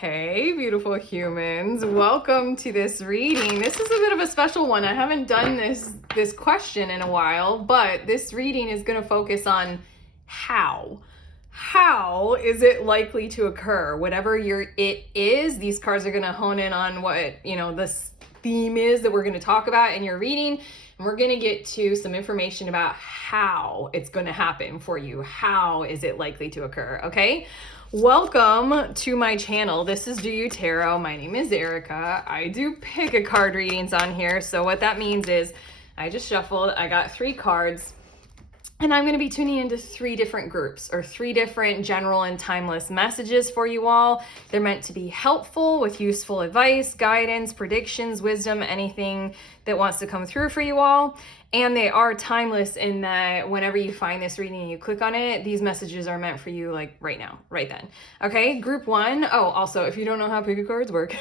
Hey, beautiful humans. Welcome to this reading. This is a bit of a special one. I haven't done this question in a while, but this reading is going to focus on how. How is it likely to occur? Whatever it is, these cards are going to hone in on what, this theme is that we're going to talk about in your reading. And we're going to get to some information about how it's going to happen for you. How is it likely to occur? Okay. Welcome to my channel. This is Do You Tarot. My name is Erica. I do pick a card readings on here. So what that means is I just shuffled. I got 3 cards. And I'm going to be tuning into 3 different groups or 3 different general and timeless messages for you all. They're meant to be helpful with useful advice, guidance, predictions, wisdom, anything that wants to come through for you all. And they are timeless in that whenever you find this reading and you click on it, these messages are meant for you like right now, right then. Okay, group 1. Oh, also, if you don't know how pick a cards work,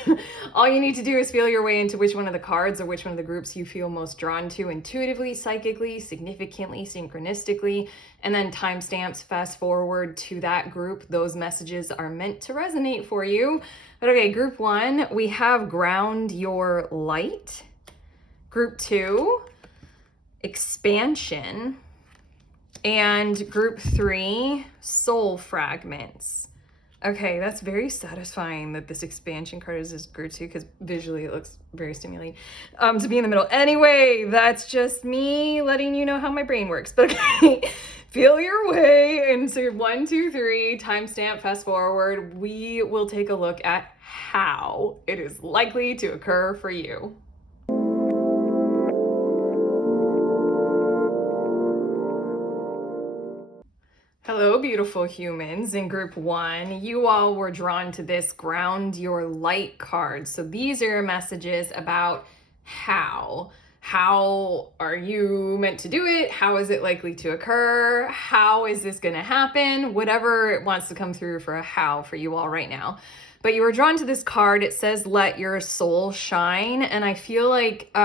all you need to do is feel your way into which one of the cards or which one of the groups you feel most drawn to intuitively, psychically, significantly, synchronistically, and then timestamps, fast forward to that group. Those messages are meant to resonate for you. But okay, group 1, we have Ground Your Light. Group 2, Expansion, and group 3, Soul Fragments. Okay, that's very satisfying that this expansion card is group 2 because visually it looks very stimulating to be in the middle. Anyway, that's just me letting you know how my brain works. But okay, feel your way into 1, 2, 3, timestamp, fast forward. We will take a look at how it is likely to occur for you. Hello, beautiful humans. In group 1, you all were drawn to this Ground Your Light card. So these are messages about how. How are you meant to do it? How is it likely to occur? How is this going to happen? Whatever wants to come through for a how for you all right now. But you were drawn to this card. It says, let your soul shine. And I feel like,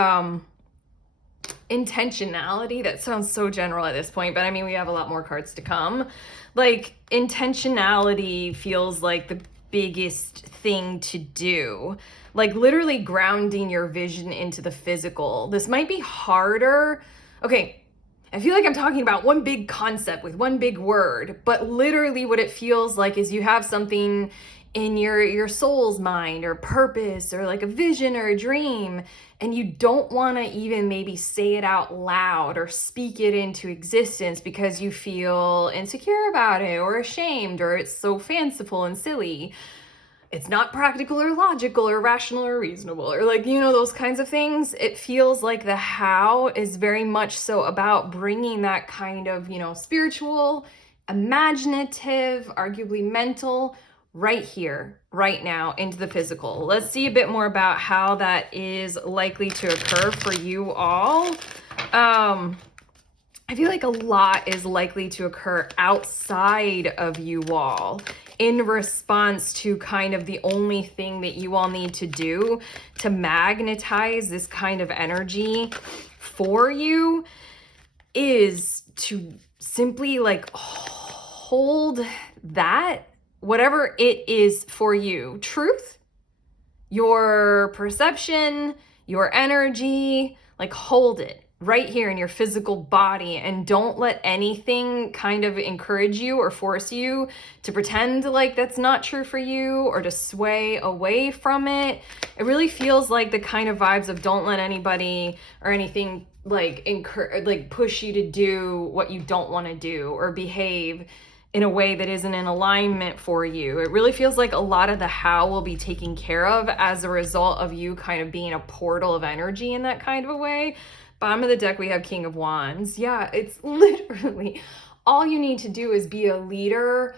intentionality, that sounds so general at this point, but I mean, we have a lot more cards to come. Like, intentionality feels like the biggest thing to do, like literally grounding your vision into the physical. This might be harder. Okay, I feel like I'm talking about one big concept with one big word, but literally what it feels like is you have something in your soul's mind or purpose or like a vision or a dream, and you don't want to even maybe say it out loud or speak it into existence because you feel insecure about it or ashamed or it's so fanciful and silly. It's not practical or logical or rational or reasonable or like, those kinds of things. It feels like the how is very much so about bringing that kind of, spiritual, imaginative, arguably mental, right here, right now, into the physical. Let's see a bit more about how that is likely to occur for you all. I feel like a lot is likely to occur outside of you all in response to kind of the only thing that you all need to do to magnetize this kind of energy for you is to simply like hold that, whatever it is for you, truth, your perception, your energy, like hold it right here in your physical body and don't let anything kind of encourage you or force you to pretend like that's not true for you or to sway away from it. It really feels like the kind of vibes of don't let anybody or anything like push you to do what you don't want to do or behave in a way that isn't in alignment for you. It really feels like a lot of the how will be taken care of as a result of you kind of being a portal of energy in that kind of a way. Bottom of the deck, we have King of Wands. Yeah, it's literally all you need to do is be a leader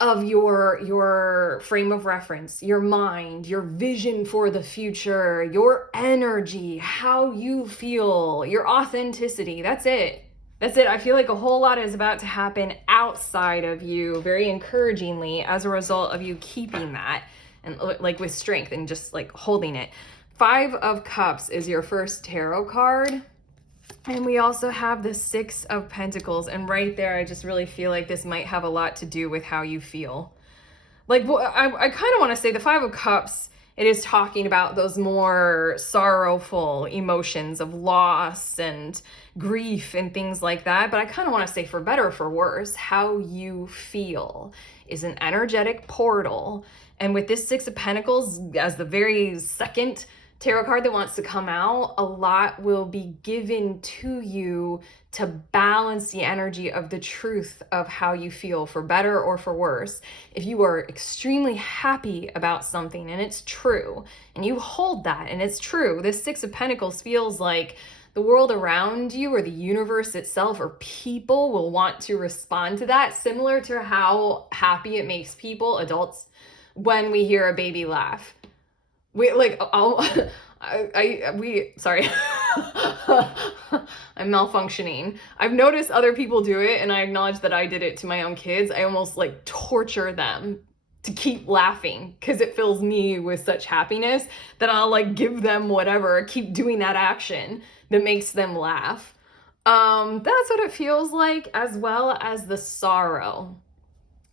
of your frame of reference, your mind, your vision for the future, your energy, how you feel, your authenticity. That's it. That's it. I feel like a whole lot is about to happen outside of you very encouragingly as a result of you keeping that and like with strength and just like holding it. 5 of Cups is your first tarot card. And we also have the 6 of Pentacles. And right there, I just really feel like this might have a lot to do with how you feel. Like, well, I kind of want to say the Five of Cups, it is talking about those more sorrowful emotions of loss and grief and things like that. But I kind of want to say, for better or for worse, how you feel is an energetic portal. And with this Six of Pentacles as the very second tarot card that wants to come out, a lot will be given to you to balance the energy of the truth of how you feel, for better or for worse. If you are extremely happy about something and it's true, and you hold that and it's true, this Six of Pentacles feels like the world around you or the universe itself or people will want to respond to that, similar to how happy it makes people, adults, when we hear a baby laugh. We like, oh, sorry. I'm malfunctioning. I've noticed other people do it, and I acknowledge that I did it to my own kids. I almost like torture them to keep laughing because it fills me with such happiness that I'll like give them whatever, keep doing that action that makes them laugh. That's what it feels like, as well as the sorrow.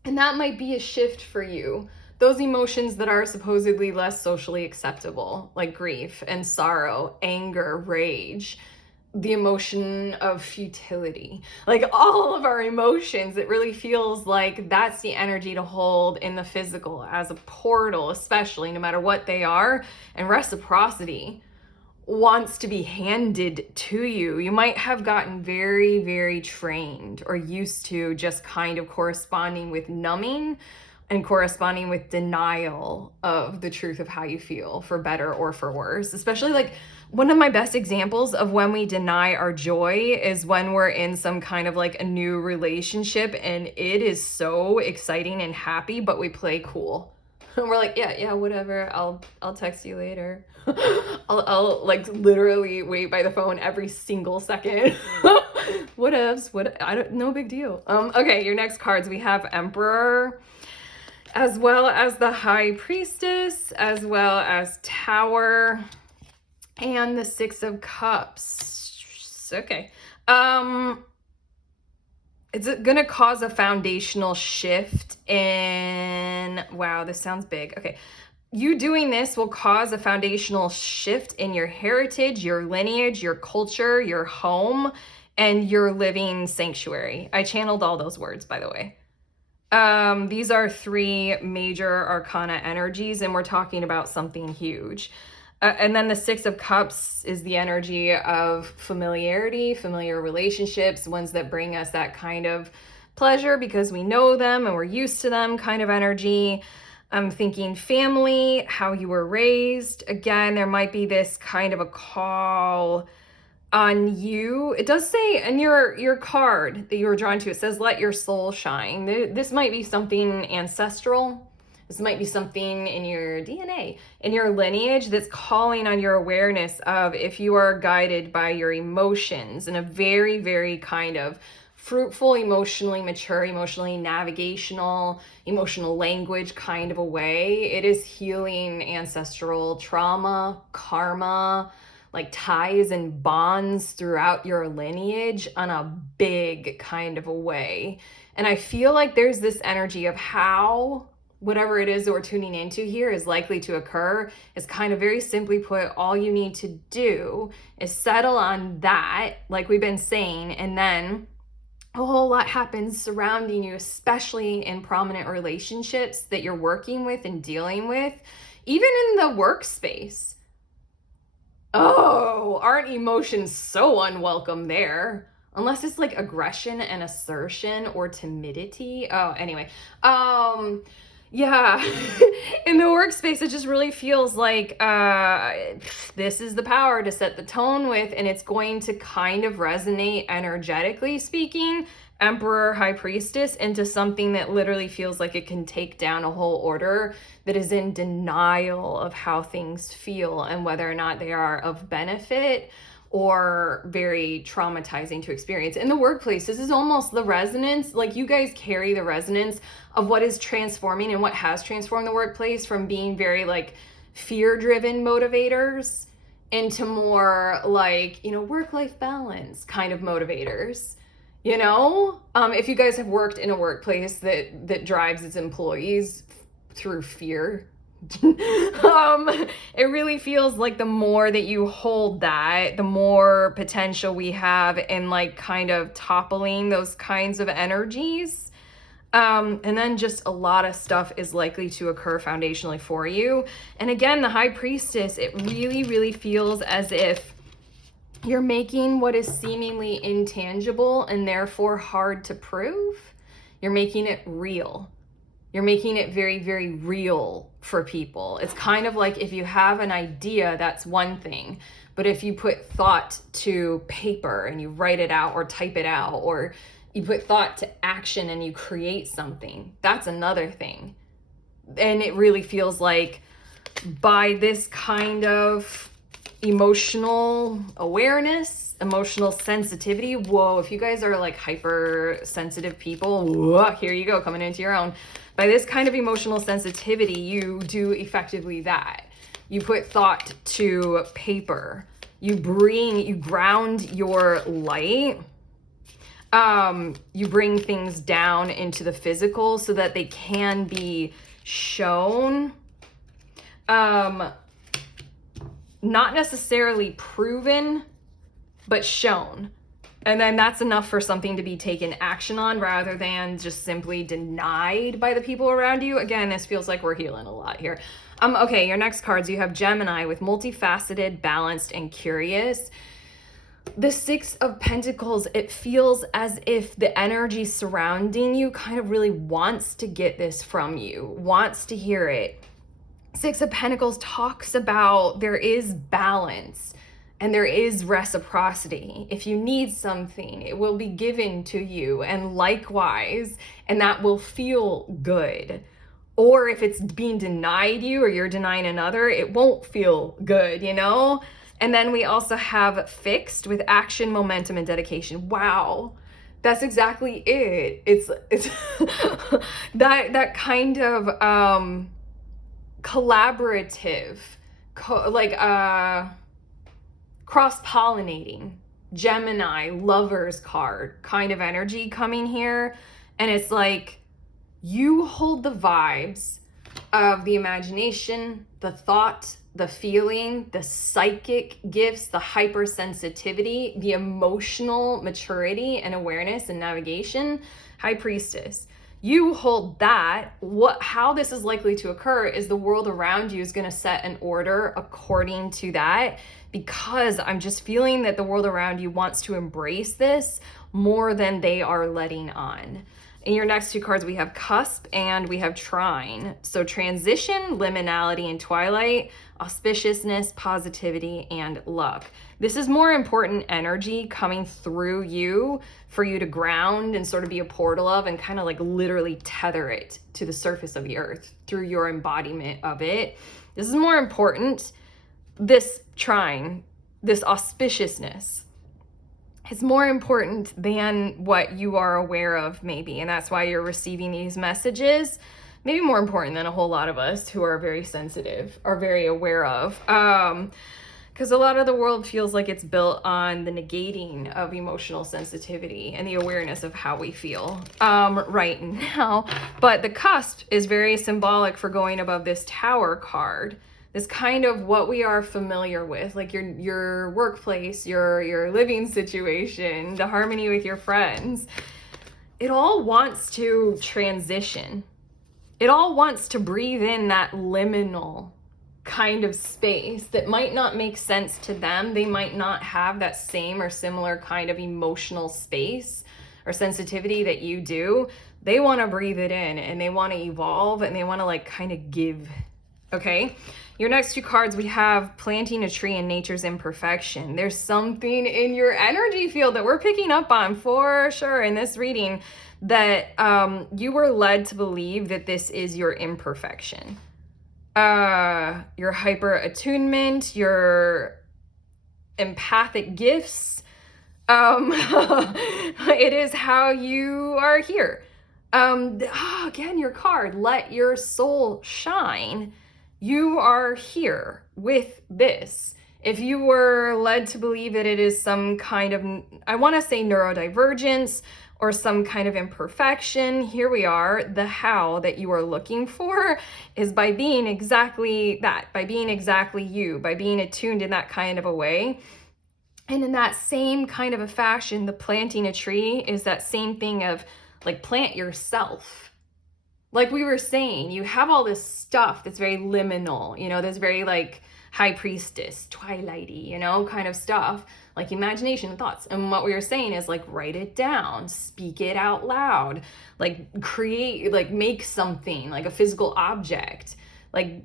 And that might be a shift for you. Those emotions that are supposedly less socially acceptable, like grief and sorrow, anger, rage, the emotion of futility, like all of our emotions, it really feels like that's the energy to hold in the physical as a portal, especially no matter what they are. And reciprocity wants to be handed to you. You might have gotten very, very trained or used to just kind of corresponding with numbing and corresponding with denial of the truth of how you feel, for better or for worse. Especially like one of my best examples of when we deny our joy is when we're in some kind of like a new relationship and it is so exciting and happy, but we play cool. And we're like, yeah, whatever. I'll text you later. I'll like literally wait by the phone every single second. No big deal. Okay, your next cards, we have Emperor, as well as the High Priestess, as well as Tower, and the Six of Cups. Okay. It's going to cause a foundational shift in, wow, this sounds big. Okay. You doing this will cause a foundational shift in your heritage, your lineage, your culture, your home, and your living sanctuary. I channeled all those words, by the way. These are three major arcana energies, and we're talking about something huge. And then the Six of Cups is the energy of familiarity, familiar relationships, ones that bring us that kind of pleasure because we know them and we're used to them kind of energy. I'm thinking family, how you were raised. Again, there might be this kind of a call on you. It does say in your card that you were drawn to, it says, let your soul shine. This might be something ancestral. This might be something in your DNA, in your lineage, that's calling on your awareness of if you are guided by your emotions in a very, very kind of fruitful, emotionally mature, emotionally navigational, emotional language kind of a way. It is healing ancestral trauma, karma, like ties and bonds throughout your lineage on a big kind of a way. And I feel like there's this energy of how whatever it is that we're tuning into here is likely to occur is kind of very simply put, all you need to do is settle on that, like we've been saying, and then a whole lot happens surrounding you, especially in prominent relationships that you're working with and dealing with, even in the workspace. Oh, aren't emotions so unwelcome there? Unless it's like aggression and assertion or timidity. Oh, anyway. Yeah, in the workspace, it just really feels like this is the power to set the tone with, and it's going to kind of resonate energetically speaking, Emperor, High Priestess, into something that literally feels like it can take down a whole order that is in denial of how things feel and whether or not they are of benefit or very traumatizing to experience. In the workplace, this is almost the resonance, like you guys carry the resonance of what is transforming and what has transformed the workplace from being very like fear-driven motivators into more like, work-life balance kind of motivators. If you guys have worked in a workplace that drives its employees through fear. It really feels like the more that you hold that, the more potential we have in like kind of toppling those kinds of energies. And then just a lot of stuff is likely to occur foundationally for you. And again, the High Priestess, it really, really feels as if you're making what is seemingly intangible and therefore hard to prove, you're making it real. You're making it very, very real for people. It's kind of like if you have an idea, that's one thing. But if you put thought to paper and you write it out or type it out, or you put thought to action and you create something, that's another thing. And it really feels like by this kind of emotional awareness, emotional sensitivity. Whoa, if you guys are like hypersensitive people, whoa, here you go, coming into your own. By this kind of emotional sensitivity, you do effectively that. You put thought to paper. You ground your light. You bring things down into the physical so that they can be shown. Not necessarily proven, but shown. And then that's enough for something to be taken action on rather than just simply denied by the people around you. Again, this feels like we're healing a lot here. Okay, your next cards, you have Gemini with multifaceted, balanced, and curious. The Six of Pentacles, it feels as if the energy surrounding you kind of really wants to get this from you, wants to hear it. Six of Pentacles talks about there is balance and there is reciprocity. If you need something, it will be given to you, and likewise, and that will feel good. Or if it's being denied you or you're denying another, it won't feel good, you know? And then we also have Fixed with action, momentum, and dedication. Wow. That's exactly it. It's that kind of collaborative, cross-pollinating Gemini Lovers card kind of energy coming here. And it's like you hold the vibes of the imagination, the thought, the feeling, the psychic gifts, the hypersensitivity, the emotional maturity and awareness and navigation. High Priestess. You hold that. How this is likely to occur is the world around you is going to set an order according to that, because I'm just feeling that the world around you wants to embrace this more than they are letting on. In your next two cards, we have Cusp and we have Trine. So transition, liminality, and twilight, auspiciousness, positivity, and luck. This is more important energy coming through you for you to ground and sort of be a portal of and kind of like literally tether it to the surface of the earth through your embodiment of it. This is more important. This Trine, this auspiciousness, it's more important than what you are aware of, maybe. And that's why you're receiving these messages. Maybe more important than a whole lot of us who are very sensitive are very aware of. Because a lot of the world feels like it's built on the negating of emotional sensitivity and the awareness of how we feel right now. But the Cusp is very symbolic for going above this Tower card. This kind of what we are familiar with, like your workplace, your living situation, the harmony with your friends. It all wants to transition. It all wants to breathe in that liminal kind of space that might not make sense to them. They might not have that same or similar kind of emotional space or sensitivity that you do. They want to breathe it in and they want to evolve and they want to like kind of give. Okay, your next two cards, we have Planting a Tree and Nature's Imperfection. There's something in your energy field that we're picking up on for sure in this reading that you were led to believe that this is your imperfection. Your hyper attunement, your empathic gifts. It is how you are here. Again, your card, let your soul shine. You are here with this. If you were led to believe that it is some kind of, I want to say neurodivergence or some kind of imperfection. Here we are. The how that you are looking for is by being exactly that, by being exactly you, by being attuned in that kind of a way. And in that same kind of a fashion, the planting a tree is that same thing of like plant yourself. Like we were saying, you have all this stuff that's very liminal, you know, that's very like high priestess, twilighty, you know, kind of stuff, like imagination and thoughts. And what we were saying is like, write it down, speak it out loud, like create, like make something, like a physical object, like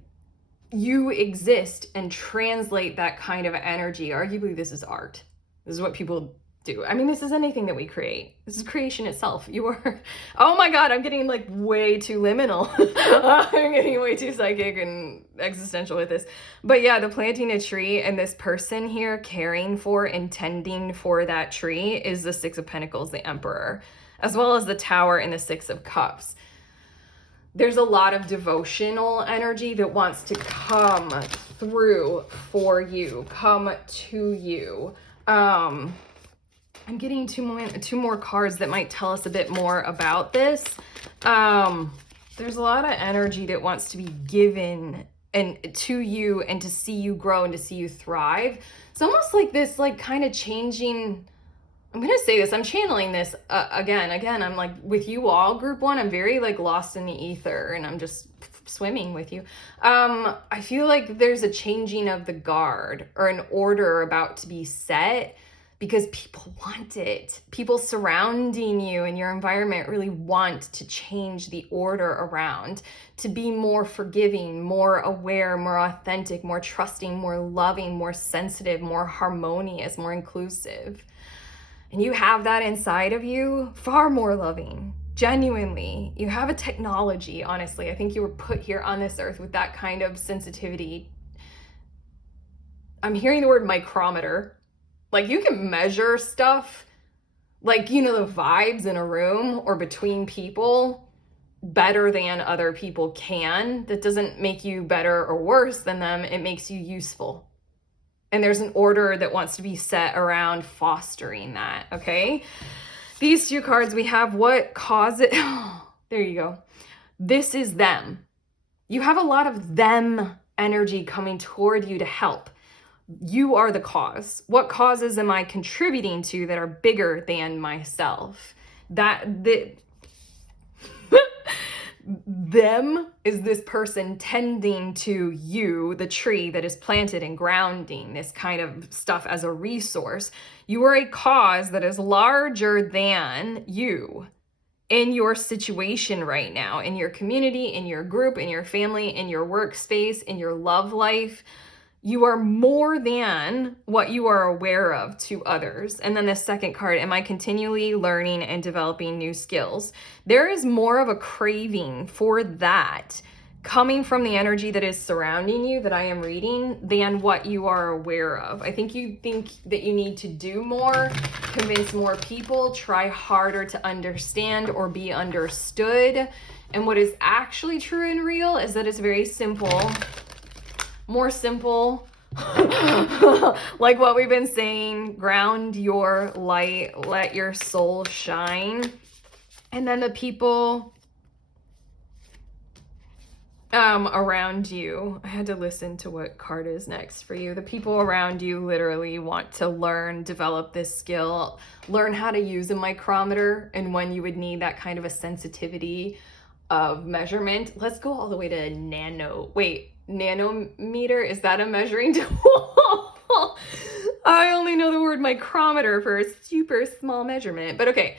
you exist and translate that kind of energy. Arguably, this is art. This is what people do. I mean, this is anything that we create. This is creation itself. You are, oh my God, I'm getting like way too liminal. I'm getting way too psychic and existential with this. But yeah, the planting a tree and this person here caring for, intending for that tree is the Six of Pentacles, the Emperor, as well as the Tower and the Six of Cups. There's a lot of devotional energy that wants to come through for you, come to you. I'm getting two more cards that might tell us a bit more about this. There's a lot of energy that wants to be given and to you and to see you grow and to see you thrive. It's almost like this, like kind of changing. I'm going to say this, I'm channeling this again, I'm like with you all, group one, I'm very like lost in the ether and I'm just swimming with you. I feel like there's a changing of the guard or an order about to be set because people want it. People surrounding you and your environment really want to change the order around, to be more forgiving, more aware, more authentic, more trusting, more loving, more sensitive, more harmonious, more inclusive. And you have that inside of you, far more loving, genuinely. You have a technology, honestly. I think you were put here on this earth with that kind of sensitivity. I'm hearing the word micrometer. Like you can measure stuff, like, you know, the vibes in a room or between people better than other people can. That doesn't make you better or worse than them. It makes you useful. And there's an order that wants to be set around fostering that, okay? These two cards we have, what cause it? Oh, there you go. This is them. You have a lot of them energy coming toward you to help. You are the cause. What causes am I contributing to that are bigger than myself? Them is this person tending to you, the tree that is planted and grounding this kind of stuff as a resource. You are a cause that is larger than you in your situation right now, in your community, in your group, in your family, in your workspace, in your love life. You are more than what you are aware of to others. And then the second card, am I continually learning and developing new skills? There is more of a craving for that coming from the energy that is surrounding you that I am reading than what you are aware of. I think you think that you need to do more, convince more people, try harder to understand or be understood. And what is actually true and real is that it's very simple. More simple, like what we've been saying, ground your light, let your soul shine. And then the people around you, I had to listen to what card is next for you. The people around you literally want to learn, develop this skill, learn how to use a micrometer and when you would need that kind of a sensitivity of measurement. Let's go all the way to nanometer, is that a measuring tool? I only know the word micrometer for a super small measurement, but okay.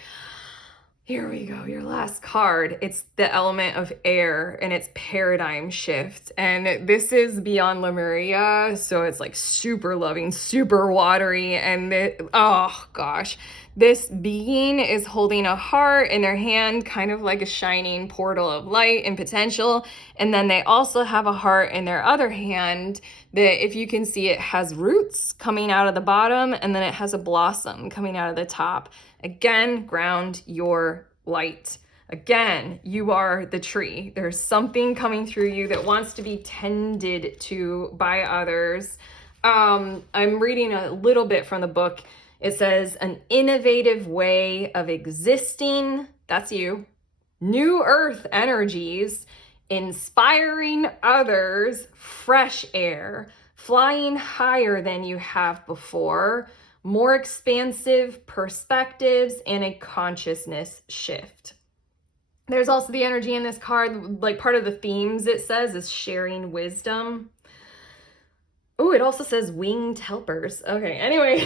Here we go, your last card. It's the element of air and it's paradigm shift. And this is beyond Lemuria, so it's like super loving, super watery. And oh gosh, this being is holding a heart in their hand, kind of like a shining portal of light and potential. And then they also have a heart in their other hand that, if you can see, it has roots coming out of the bottom and then it has a blossom coming out of the top. Again, ground your light. Again, you are the tree. There's something coming through you that wants to be tended to by others. I'm reading a little bit from the book. It says an innovative way of existing, that's you, new earth energies, inspiring others, fresh air, flying higher than you have before, more expansive perspectives, and a consciousness shift. There's also the energy in this card, like part of the themes it says is sharing wisdom. Oh, it also says winged helpers. Okay, anyway,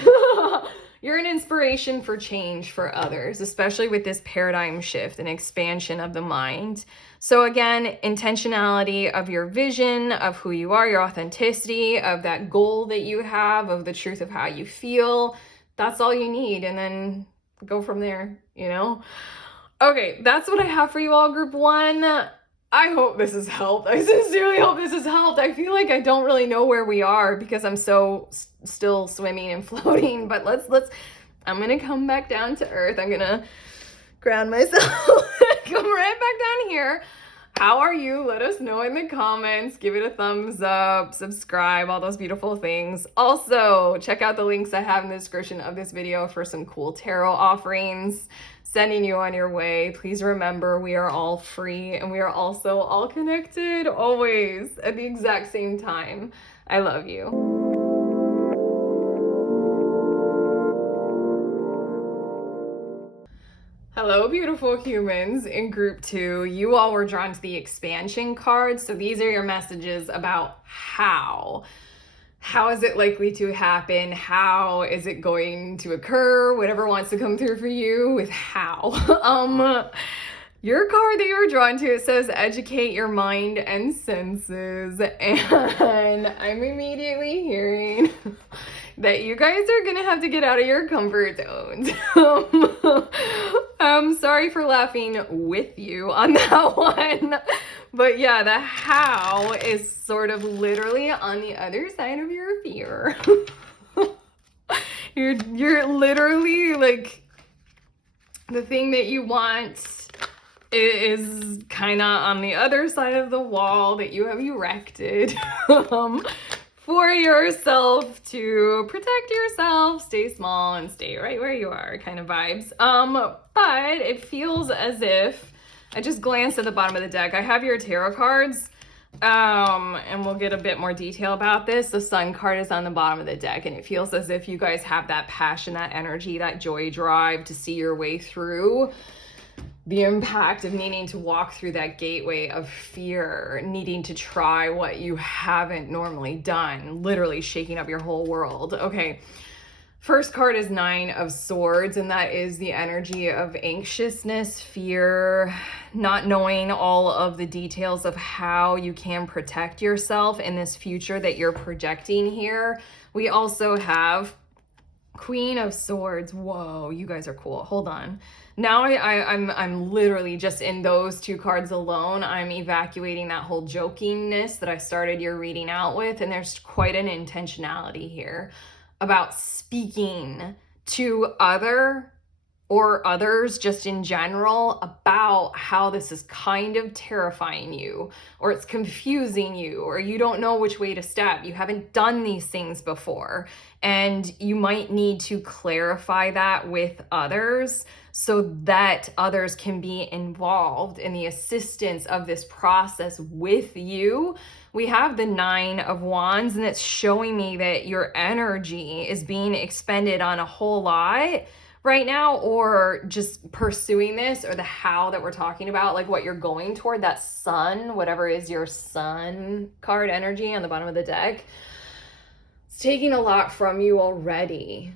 you're an inspiration for change for others, especially with this paradigm shift and expansion of the mind. So again, intentionality of your vision, of who you are, your authenticity, of that goal that you have, of the truth of how you feel. That's all you need. And then go from there, you know? Okay, that's what I have for you all, group one. I hope this has helped. I sincerely hope this has helped. I feel like I don't really know where we are because I'm so still swimming and floating, but I'm gonna come back down to earth. I'm gonna ground myself, come right back down here. How are you? Let us know in the comments. Give it a thumbs up, subscribe, all those beautiful things. Also, check out the links I have in the description of this video for some cool tarot offerings. Sending you on your way. Please remember, we are all free and we are also all connected always at the exact same time. I love you. Hello, beautiful humans in group two. You all were drawn to the expansion cards. So these are your messages about how. How is it likely to happen? How is it going to occur? Whatever wants to come through for you with how. Your card that you were drawn to, it says educate your mind and senses. And I'm immediately hearing that you guys are gonna have to get out of your comfort zones. I'm sorry for laughing with you on that one. But yeah, the how is sort of literally on the other side of your fear. You're literally like, the thing that you want is kind of on the other side of the wall that you have erected for yourself to protect yourself, stay small and stay right where you are kind of vibes. But it feels as if, I just glanced at the bottom of the deck. I have your tarot cards, and we'll get a bit more detail about this. The Sun card is on the bottom of the deck, and it feels as if you guys have that passion, that energy, that joy drive to see your way through the impact of needing to walk through that gateway of fear, needing to try what you haven't normally done, literally shaking up your whole world. Okay. First card is Nine of Swords, and that is the energy of anxiousness, fear, not knowing all of the details of how you can protect yourself in this future that you're projecting here. We also have Queen of Swords. Whoa, you guys are cool. Hold on. Now I'm literally just in those two cards alone, I'm evacuating that whole jokingness that I started your reading out with, and there's quite an intentionality here about speaking to others just in general about how this is kind of terrifying you, or it's confusing you, or you don't know which way to step. You haven't done these things before, and you might need to clarify that with others so that others can be involved in the assistance of this process with you. We have the Nine of Wands, and it's showing me that your energy is being expended on a whole lot right now, or just pursuing this, or the how that we're talking about, like what you're going toward, that Sun, whatever is your Sun card energy on the bottom of the deck. It's taking a lot from you already.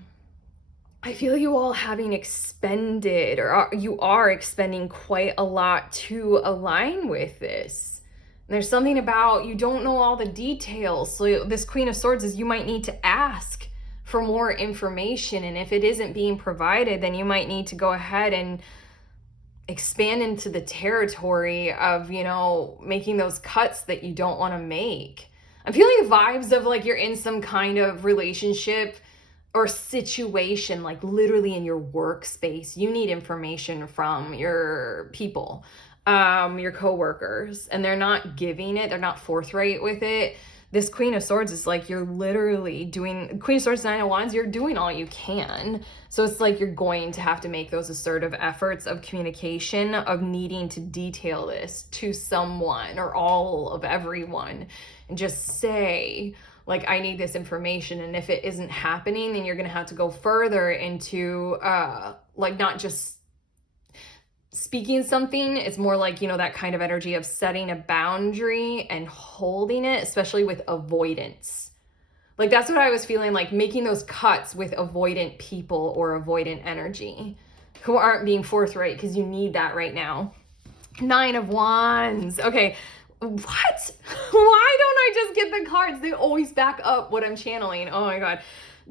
I feel you all having expended, or you are expending quite a lot to align with this. And there's something about you don't know all the details. So this Queen of Swords is you might need to ask for more information. And if it isn't being provided, then you might need to go ahead and expand into the territory of, you know, making those cuts that you don't want to make. I'm feeling vibes of like you're in some kind of relationship or situation, like literally in your workspace. You need information from your people, your coworkers, and they're not giving it. They're not forthright with it. this Queen of Swords is like, you're literally doing, Queen of Swords, Nine of Wands, you're doing all you can. So it's like you're going to have to make those assertive efforts of communication, of needing to detail this to someone or all of everyone, and just say, like, I need this information. And if it isn't happening, then you're going to have to go further into like not just speaking something. It's more like, you know, that kind of energy of setting a boundary and holding it, especially with avoidance. Like, that's what I was feeling, like making those cuts with avoidant people or avoidant energy who aren't being forthright, because you need that right now. Nine of Wands. Okay. What? Why don't I just get the cards? They always back up what I'm channeling. Oh my God.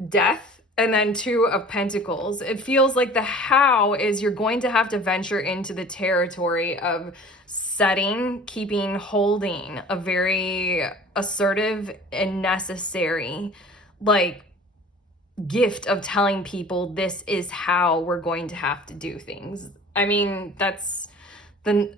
Death. And then Two of Pentacles. It feels like the how is you're going to have to venture into the territory of setting, keeping, holding a very assertive and necessary, like, gift of telling people this is how we're going to have to do things. I mean, that's the,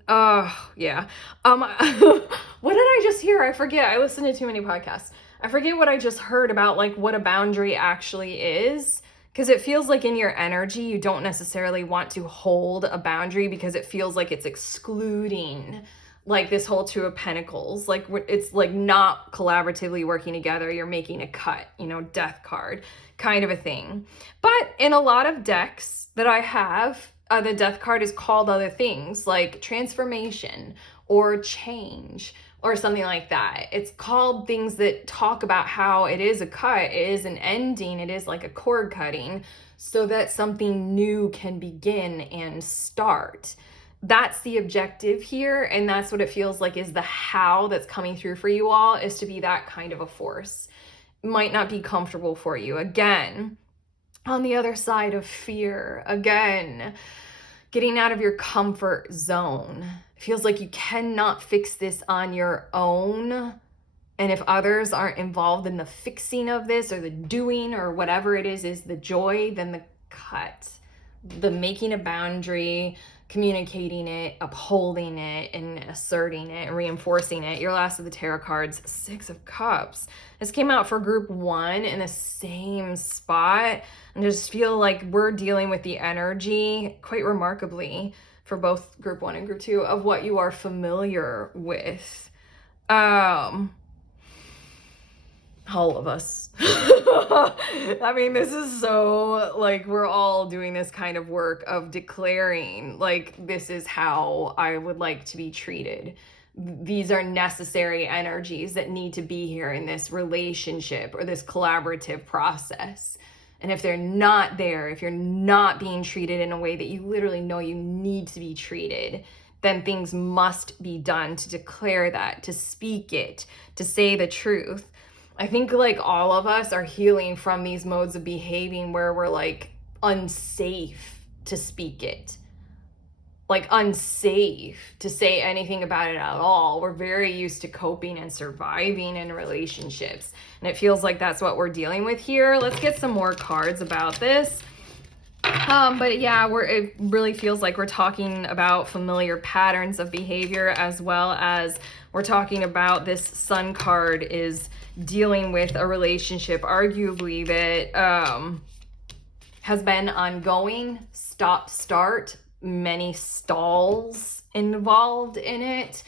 yeah. What did I just hear? I forget. I listen to too many podcasts. I forget what I just heard about, like, what a boundary actually is, because it feels like in your energy, you don't necessarily want to hold a boundary because it feels like it's excluding, like, this whole Two of Pentacles. Like, it's like not collaboratively working together. You're making a cut, you know, death card kind of a thing. But in a lot of decks that I have, the death card is called other things like transformation or change or something like that. It's called things that talk about how it is a cut, it is an ending, it is like a cord cutting, so that something new can begin and start. That's the objective here, and that's what it feels like is the how that's coming through for you all, is to be that kind of a force. Might not be comfortable for you. Again, on the other side of fear, again, getting out of your comfort zone. It feels like you cannot fix this on your own. And if others aren't involved in the fixing of this or the doing or whatever it is the joy, then the cut, the making a boundary, communicating it, upholding it, and asserting it, and reinforcing it. Your last of the tarot cards, Six of Cups. This came out for group 1 in the same spot. And just feel like we're dealing with the energy quite remarkably for both group 1 and group 2 of what you are familiar with. All of us. I mean, this is so, like, we're all doing this kind of work of declaring, like, this is how I would like to be treated. These are necessary energies that need to be here in this relationship or this collaborative process. And if they're not there, if you're not being treated in a way that you literally know you need to be treated, then things must be done to declare that, to speak it, to say the truth. I think, like, all of us are healing from these modes of behaving where we're, like, unsafe to speak it. Like, unsafe to say anything about it at all. We're very used to coping and surviving in relationships. And it feels like that's what we're dealing with here. Let's get some more cards about this. But yeah, it really feels like we're talking about familiar patterns of behavior, as well as we're talking about this Sun card is dealing with a relationship arguably that has been ongoing, stop-start, many stalls involved in it.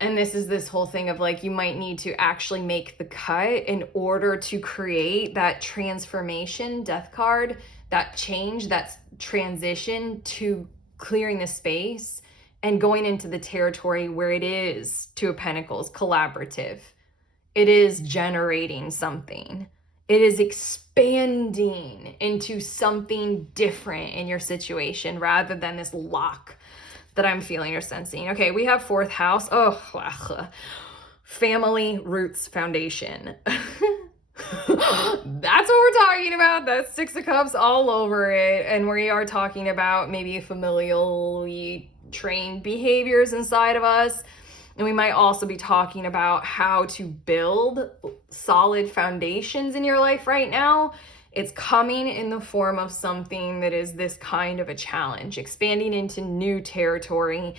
And this whole thing of, like, you might need to actually make the cut in order to create that transformation, death card, that change, that transition to clearing the space and going into the territory where it is Two of Pentacles, collaborative. It is generating something. It is expanding into something different in your situation rather than this lock that I'm feeling or sensing. Okay, we have 4th house. Oh, family roots foundation. That's what we're talking about. That's 6 of Cups all over it. And we are talking about maybe familially trained behaviors inside of us. And we might also be talking about how to build solid foundations in your life right now. It's coming in the form of something that is this kind of a challenge, expanding into new territory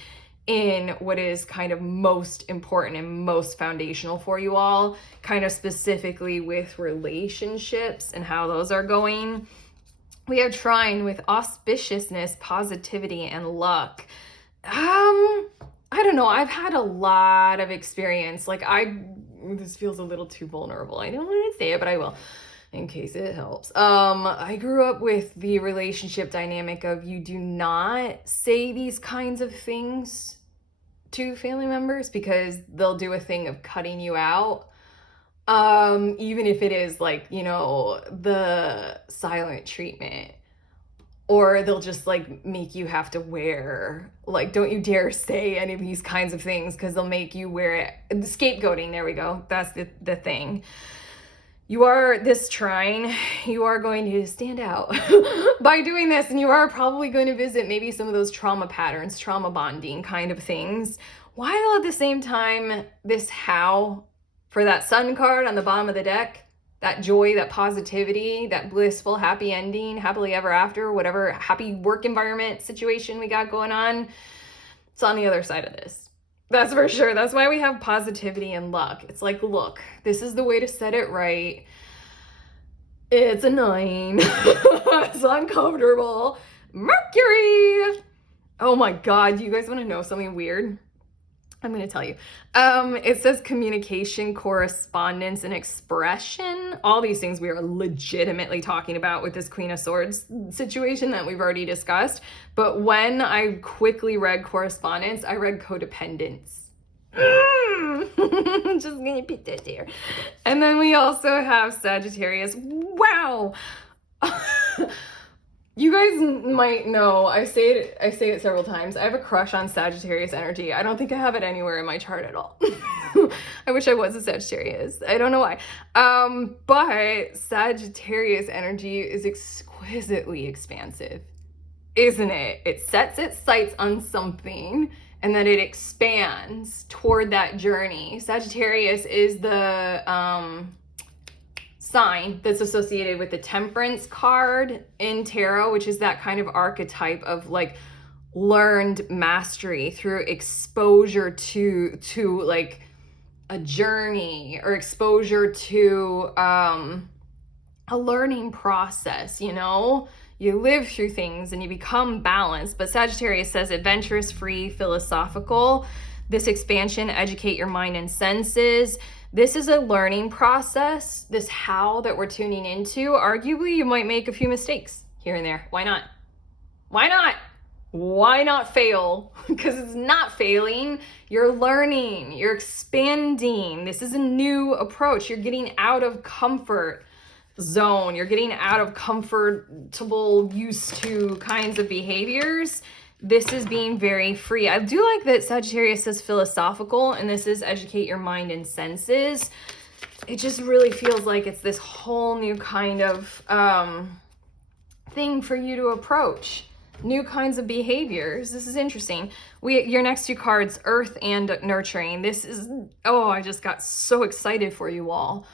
in what is kind of most important and most foundational for you all, kind of specifically with relationships and how those are going. We have trine with auspiciousness, positivity, and luck. I don't know. I've had a lot of experience. Like, this feels a little too vulnerable. I don't want to say it, but I will, in case it helps. I grew up with the relationship dynamic of you do not say these kinds of things to family members because they'll do a thing of cutting you out. Even if it is like, you know, the silent treatment, or they'll just like make you have to wear, like, don't you dare say any of these kinds of things because they'll make you wear it. Scapegoating, there we go. That's the thing. You are this trine, you are going to stand out by doing this, and you are probably going to visit maybe some of those trauma patterns, trauma bonding kind of things, while at the same time, this how for that sun card on the bottom of the deck, that joy, that positivity, that blissful, happy ending, happily ever after, whatever happy work environment situation we got going on, it's on the other side of this. That's for sure. That's why we have positivity and luck. It's like, look, this is the way to set it right. It's a 9. It's uncomfortable. Mercury. Oh my God. Do you guys want to know something weird? I'm going to tell you. It says communication, correspondence, and expression. All these things we are legitimately talking about with this Queen of Swords situation that we've already discussed. But when I quickly read correspondence, I read codependence. Just going to put that there. And then we also have Sagittarius. Wow. You guys might know, I say it several times. I have a crush on Sagittarius energy. I don't think I have it anywhere in my chart at all. I wish I was a Sagittarius. I don't know why. But Sagittarius energy is exquisitely expansive, isn't it? It sets its sights on something and then it expands toward that journey. Sagittarius is the sign that's associated with the Temperance card in tarot, which is that kind of archetype of like learned mastery through exposure to like a journey, or exposure to a learning process. You know, you live through things and you become balanced. But Sagittarius says adventurous, free, philosophical. This expansion, educate your mind and senses. This is a learning process, this how that we're tuning into. Arguably, you might make a few mistakes here and there. Why not? Why not? Why not fail? Because it's not failing. You're learning. You're expanding. This is a new approach. You're getting out of comfort zone. You're getting out of comfortable, used to kinds of behaviors. This is being very free. I do like that Sagittarius says philosophical, and this is educate your mind and senses. It just really feels like it's this whole new kind of thing for you to approach. New kinds of behaviors. This is interesting. Your next two cards, Earth and Nurturing. This is, oh, I just got so excited for you all.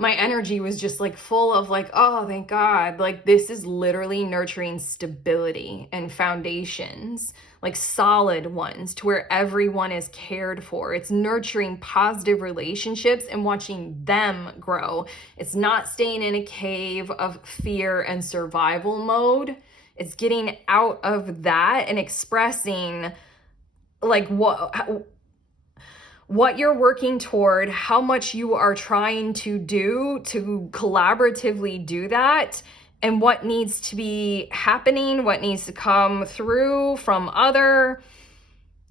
My energy was just like full of like, oh, thank God. Like, this is literally nurturing stability and foundations, like solid ones, to where everyone is cared for. It's nurturing positive relationships and watching them grow. It's not staying in a cave of fear and survival mode. It's getting out of that and expressing like what you're working toward, how much you are trying to do to collaboratively do that, and what needs to be happening, what needs to come through from other.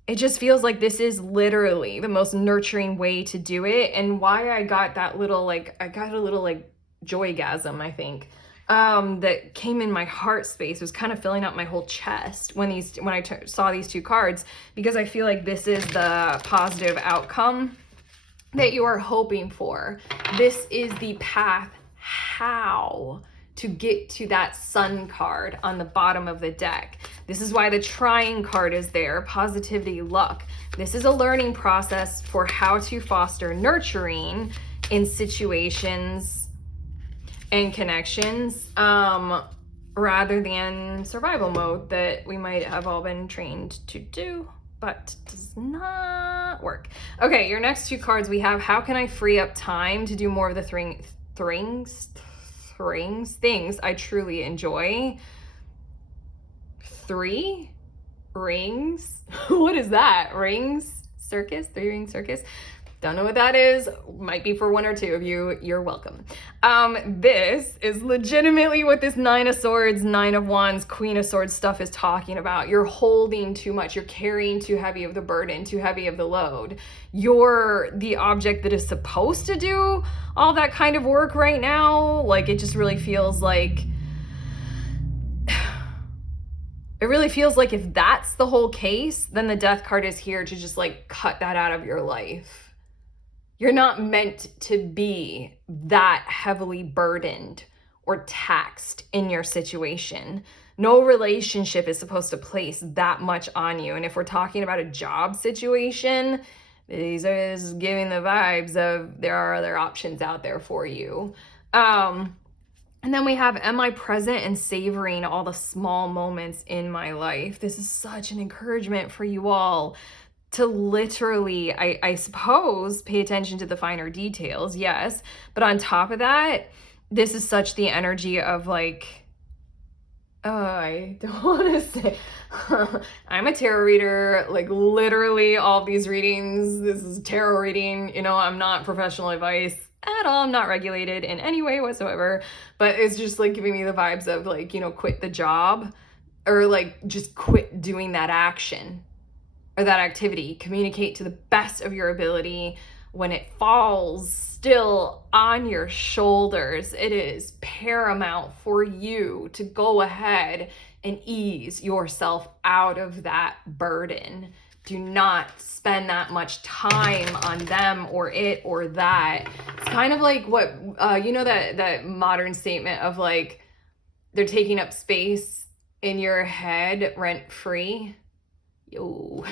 It just feels like this is literally the most nurturing way to do it. And why I got that little, like, I got a little like joygasm, I think, that came in my heart space, was kind of filling up my whole chest when I saw these two cards, because I feel like this is the positive outcome that you are hoping for. This is the path how to get to that sun card on the bottom of the deck. This is why the trying card is there, positivity, luck. This is a learning process for how to foster nurturing in situations and connections, rather than survival mode that we might have all been trained to do. but does not work. Okay, your next two cards we have, how can I free up time to do more of the things I truly enjoy? 3 rings? What is that? Rings? Circus? 3-ring circus? Don't know what that is. Might be for 1 or 2 of you. You're welcome. This is legitimately what this 9 of Swords, 9 of Wands, Queen of Swords stuff is talking about. You're holding too much. You're carrying too heavy of the burden, too heavy of the load. You're the object that is supposed to do all that kind of work right now. Like, it just really feels like... It really feels like if that's the whole case, then the Death card is here to just like cut that out of your life. You're not meant to be that heavily burdened or taxed in your situation. No relationship is supposed to place that much on you. And if we're talking about a job situation, these are just giving the vibes of there are other options out there for you. And then we have, am I present and savoring all the small moments in my life? This is such an encouragement for you all to literally, I suppose, pay attention to the finer details, yes. But on top of that, this is such the energy of like, I don't want to say, I'm a tarot reader, like literally all these readings, this is tarot reading, you know, I'm not professional advice at all. I'm not regulated in any way whatsoever, but it's just like giving me the vibes of like, you know, quit the job or like just quit doing that action or that activity. Communicate to the best of your ability. When it falls still on your shoulders, it is paramount for you to go ahead and ease yourself out of that burden. Do not spend that much time on them or it or that. It's kind of like what, you know, that modern statement of like, they're taking up space in your head rent free. Yo,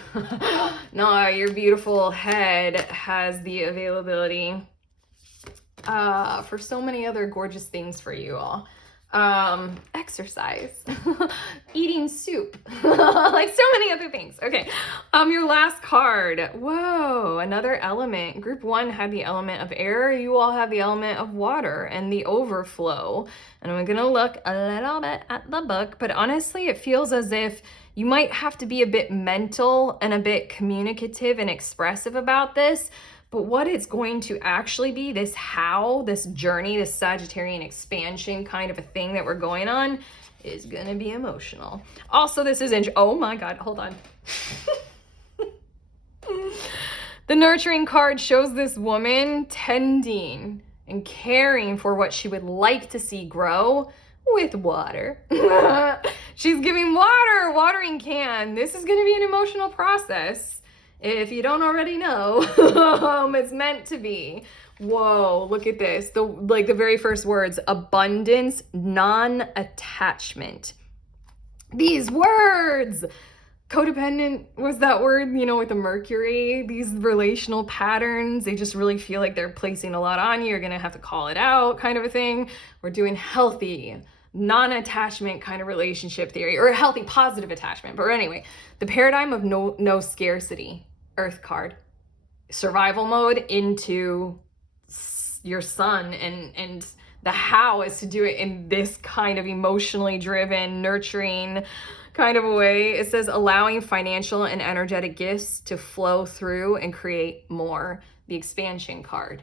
no, your beautiful head has the availability for so many other gorgeous things for you all. Exercise, eating soup, like so many other things. Okay. Your last card. Whoa, another element. Group 1 had the element of air. You all have the element of water and the overflow. And I'm going to look a little bit at the book, but honestly, it feels as if you might have to be a bit mental and a bit communicative and expressive about this. But what it's going to actually be, this journey, this Sagittarian expansion kind of a thing that we're going on, is going to be emotional. Also, this is, oh my God, hold on. The nurturing card shows this woman tending and caring for what she would like to see grow with water. She's giving water, watering can. This is going to be an emotional process. If you don't already know, it's meant to be. Whoa, look at this. The very first words, abundance, non-attachment. These words, codependent was that word, you know, with the Mercury, these relational patterns, they just really feel like they're placing a lot on you. You're going to have to call it out kind of a thing. We're doing healthy, non-attachment kind of relationship theory, or a healthy positive attachment. But anyway, the paradigm of no scarcity, Earth card, survival mode into your sun, and the how is to do it in this kind of emotionally driven, nurturing kind of a way. It says allowing financial and energetic gifts to flow through and create more, the expansion card.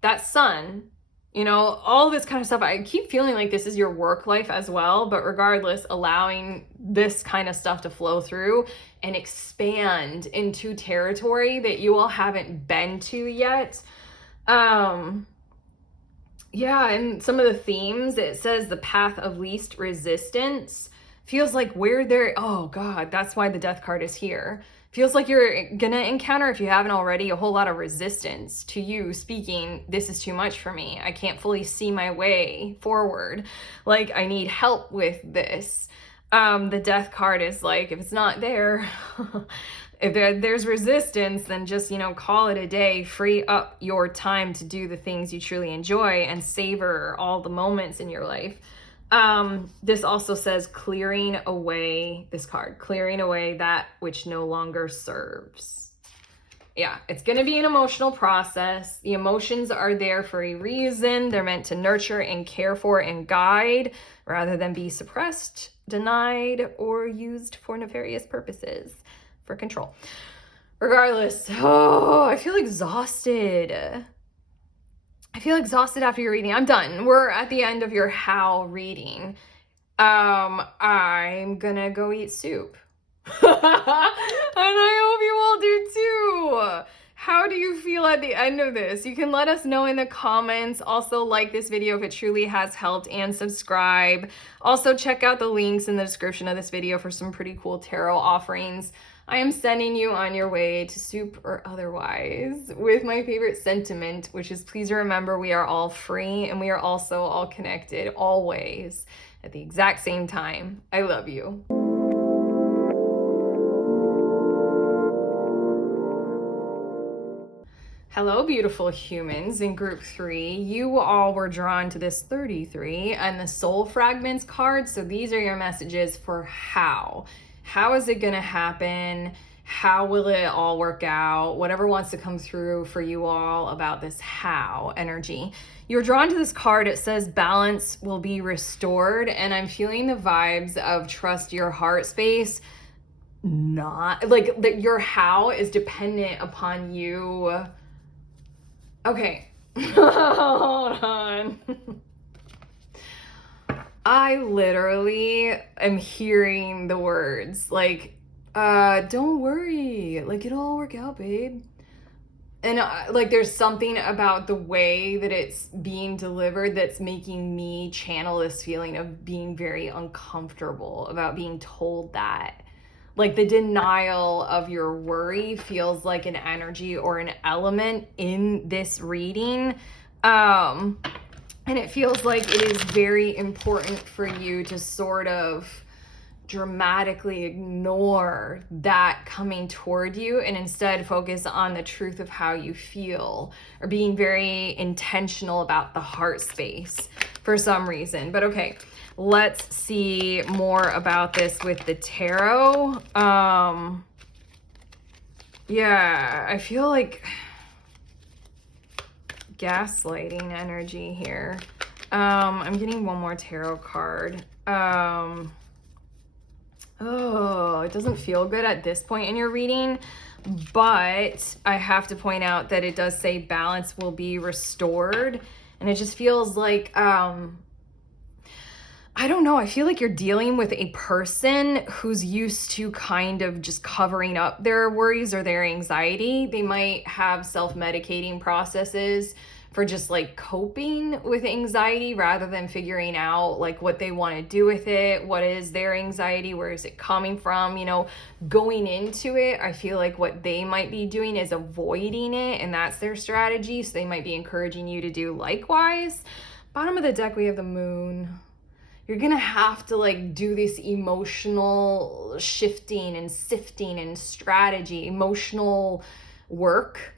That sun, you know, all this kind of stuff. I keep feeling like this is your work life as well, but regardless, allowing this kind of stuff to flow through and expand into territory that you all haven't been to yet. Yeah, and some of the themes, it says the path of least resistance. Feels like where there, oh God, that's why the Death card is here. Feels like you're gonna encounter, if you haven't already, a whole lot of resistance to you speaking, this is too much for me. I can't fully see my way forward. Like, I need help with this. The Death card is like, if it's not there, if there's resistance, then just, you know, call it a day. Free up your time to do the things you truly enjoy and savor all the moments in your life. This also says clearing away, this card, clearing away that which no longer serves. Yeah, it's going to be an emotional process. The emotions are there for a reason. They're meant to nurture and care for and guide rather than be suppressed, denied, or used for nefarious purposes for control. Regardless, I feel exhausted. I feel exhausted after your reading. I'm done. We're at the end of your how reading. I'm gonna go eat soup. And I hope you all do too. How do you feel at the end of this? You can let us know in the comments. Also, like this video if it truly has helped, and subscribe. Also, check out the links in the description of this video for some pretty cool tarot offerings. I am sending you on your way to soup or otherwise with my favorite sentiment, which is please remember we are all free and we are also all connected always at the exact same time. I love you. Hello, beautiful humans in group 3. You all were drawn to this 33 and the soul fragments card. So these are your messages for how. How is it going to happen? How will it all work out? Whatever wants to come through for you all about this how energy. You're drawn to this card. It says balance will be restored. And I'm feeling the vibes of trust your heart space. Not like that your how is dependent upon you. Okay, hold on. I literally am hearing the words like, don't worry, like it'll all work out, babe. And like there's something about the way that it's being delivered that's making me channel this feeling of being very uncomfortable about being told that. Like the denial of your worry feels like an energy or an element in this reading. And it feels like it is very important for you to sort of dramatically ignore that coming toward you and instead focus on the truth of how you feel, or being very intentional about the heart space for some reason. But okay, let's see more about this with the tarot. Yeah, I feel like gaslighting energy here. I'm getting one more tarot card. Oh, it doesn't feel good at this point in your reading, but I have to point out that it does say balance will be restored, and it just feels like, I don't know, I feel like you're dealing with a person who's used to kind of just covering up their worries or their anxiety. They might have self-medicating processes for just like coping with anxiety rather than figuring out like what they want to do with it. What is their anxiety? Where is it coming from? You know, going into it, I feel like what they might be doing is avoiding it, and that's their strategy. So they might be encouraging you to do likewise. Bottom of the deck, we have the moon. You're gonna have to like do this emotional shifting and sifting and strategy, emotional work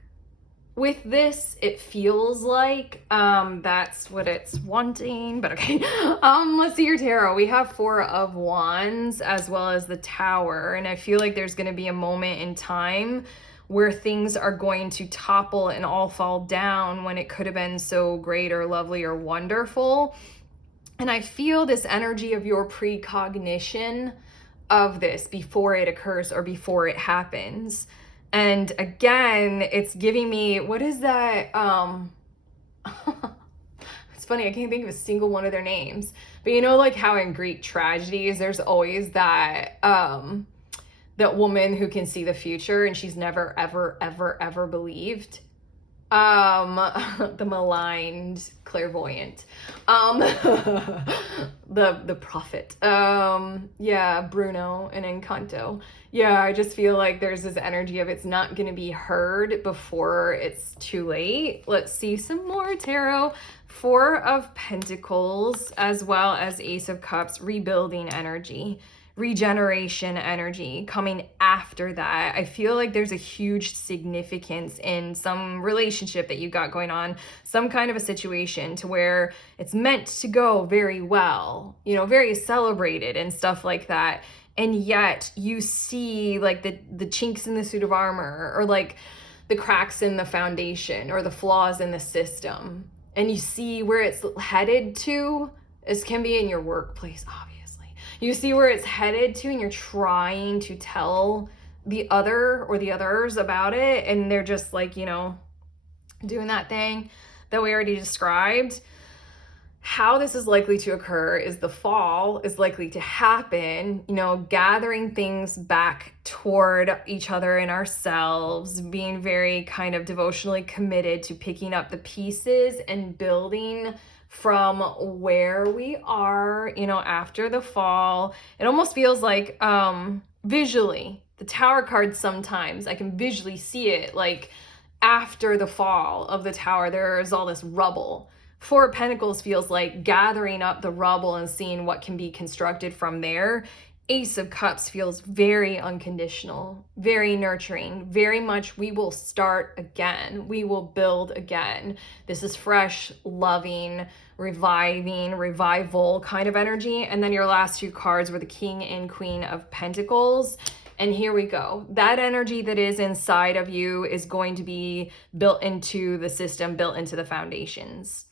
with this. It feels like that's what it's wanting, but okay. Let's see your tarot. We have 4 of Wands as well as the Tower, and I feel like there's going to be a moment in time where things are going to topple and all fall down when it could have been so great or lovely or wonderful. And I feel this energy of your precognition of this before it occurs or before it happens. And again, it's giving me, what is that? It's funny, I can't think of a single one of their names. But you know, like how in Greek tragedies, there's always that that woman who can see the future and she's never, ever, ever, ever believed. The maligned clairvoyant, the prophet, yeah, Bruno and Encanto. Yeah, I just feel like there's this energy of it's not going to be heard before it's too late. Let's see some more tarot. 4 of Pentacles as well as Ace of Cups, rebuilding energy, regeneration energy coming after that, I feel like there's a huge significance in some relationship that you got going on, some kind of a situation to where it's meant to go very well, you know, very celebrated and stuff like that. And yet you see like the chinks in the suit of armor, or like the cracks in the foundation, or the flaws in the system. And you see where it's headed to. This can be in your workplace, obviously. You see where it's headed to, and you're trying to tell the other or the others about it, and they're just like, you know, doing that thing that we already described. How this is likely to occur is the fall is likely to happen, you know, gathering things back toward each other and ourselves, being very kind of devotionally committed to picking up the pieces and building from where we are, you know, after the fall. It almost feels like visually, the Tower card, sometimes I can visually see it, like after the fall of the Tower, there is all this rubble. Four of Pentacles feels like gathering up the rubble and seeing what can be constructed from there. Ace of Cups feels very unconditional, very nurturing, very much we will start again. We will build again. This is fresh, loving, reviving, revival kind of energy. And then your last two cards were the King and Queen of Pentacles. And here we go. That energy that is inside of you is going to be built into the system, built into the foundations.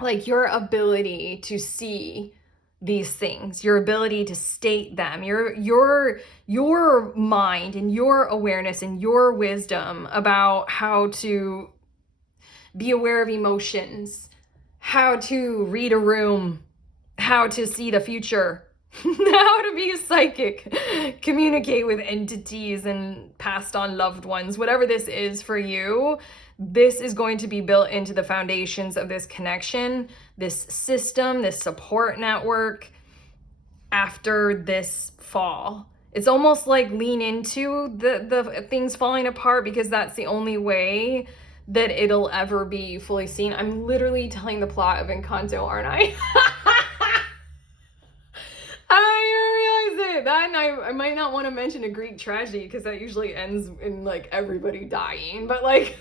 Like your ability to see these things, your ability to state them, your mind and your awareness and your wisdom about how to be aware of emotions, how to read a room, how to see the future, how to be psychic, communicate with entities and passed on loved ones, whatever this is for you. This is going to be built into the foundations of this connection, this system, this support network after this fall. It's almost like lean into the things falling apart, because that's the only way that it'll ever be fully seen. I'm literally telling the plot of Encanto, aren't I? I realize it. That, and I might not want to mention a Greek tragedy, because that usually ends in like everybody dying. But like,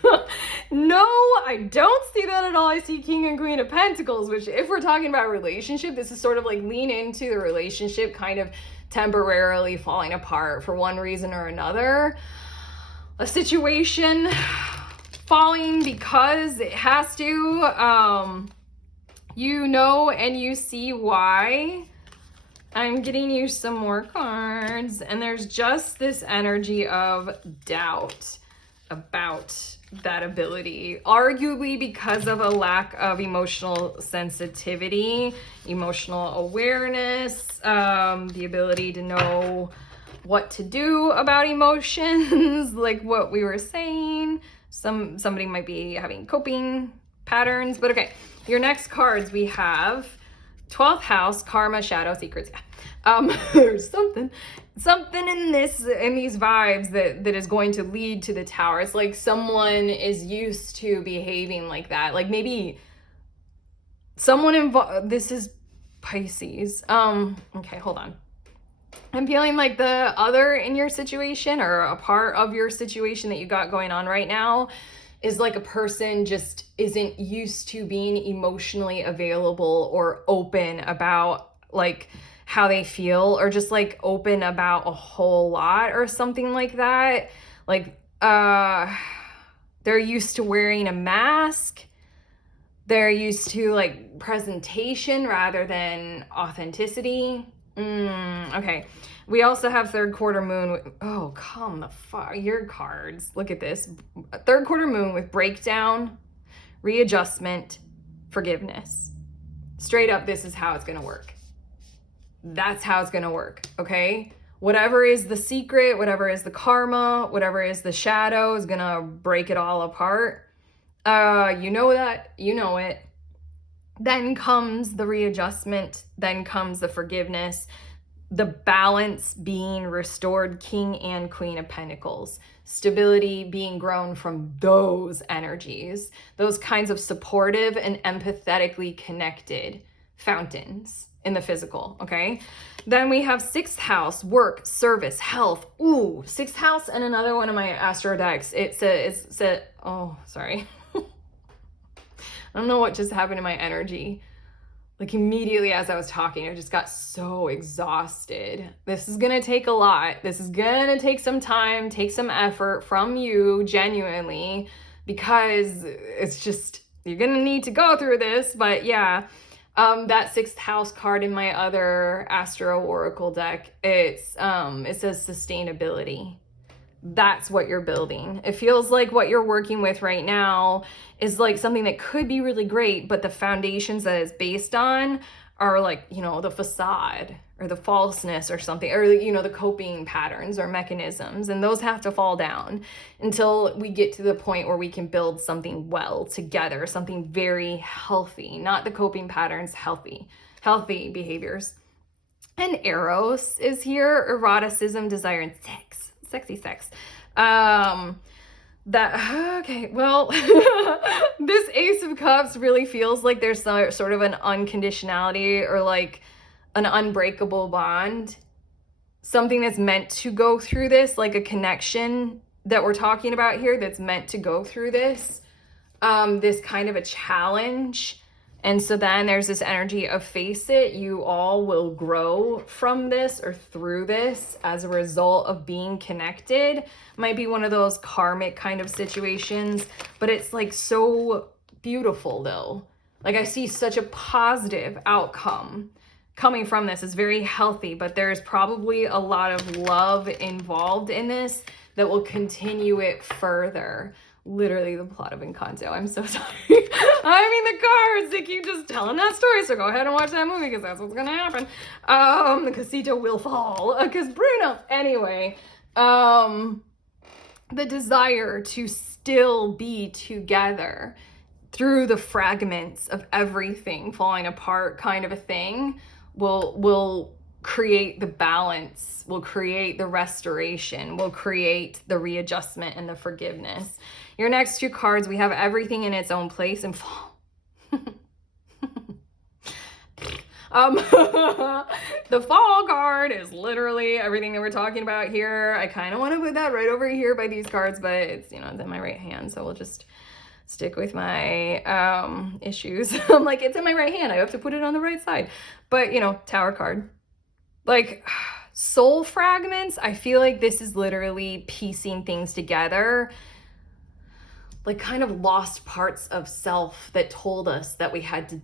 no, I don't see that at all. I see King and Queen of Pentacles, which, if we're talking about relationship, this is sort of like lean into the relationship kind of temporarily falling apart for one reason or another. A situation falling because it has to. You know, and you see why. I'm getting you some more cards, and there's just this energy of doubt about that ability, arguably because of a lack of emotional sensitivity, emotional awareness, the ability to know what to do about emotions, like what we were saying. Somebody might be having coping patterns, but okay. Your next cards we have 12th house, karma, shadow, secrets. There's something in these vibes that is going to lead to the Tower. It's like someone is used to behaving like that. Like maybe someone involved. This is Pisces. Okay, hold on. I'm feeling like the other in your situation, or a part of your situation that you got going on right now, is like a person just isn't used to being emotionally available or open about like how they feel, or just like open about a whole lot or something like that. Like they're used to wearing a mask. They're used to like presentation rather than authenticity. Okay. We also have third quarter moon. Oh, come the fuck. Your cards. Look at this. Third quarter moon with breakdown, readjustment, forgiveness. Straight up, this is how it's going to work. That's how it's going to work. Okay. Whatever is the secret, whatever is the karma, whatever is the shadow is going to break it all apart. You know that, you know it. Then comes the readjustment. Then comes the forgiveness. The balance being restored, King and Queen of Pentacles. Stability being grown from those energies. Those kinds of supportive and empathetically connected fountains in the physical, okay? Then we have 6th house, work, service, health. Ooh, 6th house and another one of my astro decks. Oh, sorry. I don't know what just happened to my energy. Like immediately as I was talking, I just got so exhausted. This is gonna take a lot. This is gonna take some time, take some effort from you genuinely, because it's just, you're gonna need to go through this. But yeah, that 6th house card in my other Astro Oracle deck, it says sustainability. That's what you're building. It feels like what you're working with right now is like something that could be really great, but the foundations that it's based on are like, you know, the facade or the falseness or something, or, you know, the coping patterns or mechanisms, and those have to fall down until we get to the point where we can build something well together, something very healthy, not the coping patterns, healthy behaviors. And Eros is here, eroticism, desire, and sex. Sexy sex. Okay, well, this Ace of Cups really feels like there's sort of an unconditionality or like an unbreakable bond. Something that's meant to go through this, like a connection that we're talking about here that's meant to go through this. This kind of a challenge. And so then there's this energy of face it, you all will grow from this or through this as a result of being connected. Might be one of those karmic kind of situations, but it's like so beautiful though. Like I see such a positive outcome coming from this. It's very healthy, but there's probably a lot of love involved in this that will continue it further. Literally the plot of Encanto. I'm so sorry. I mean, the cards, they keep just telling that story, so go ahead and watch that movie because that's what's gonna happen. The casito will fall because Bruno. Anyway, the desire to still be together through the fragments of everything falling apart kind of a thing will create the balance, will create the restoration, will create the readjustment and the forgiveness. Your next 2 cards, we have everything in its own place and fall. The fall card is literally everything that we're talking about here. I kind of want to put that right over here by these cards, but it's, you know, it's in my right hand, so we'll just stick with my issues. I'm like, it's in my right hand, I have to put it on the right side. But, you know, Tower card. Like, soul fragments, I feel like this is literally piecing things together. Like kind of lost parts of self that told us that we had to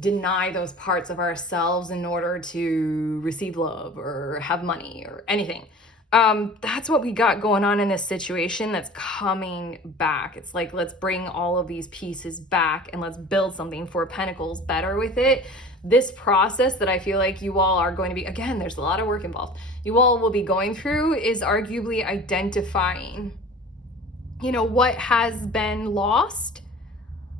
deny those parts of ourselves in order to receive love or have money or anything. That's what we got going on in this situation that's coming back. It's like, let's bring all of these pieces back and let's build something for Pentacles better with it. This process that I feel like you all are going to be, again, there's a lot of work involved, you all will be going through is arguably identifying, you know, what has been lost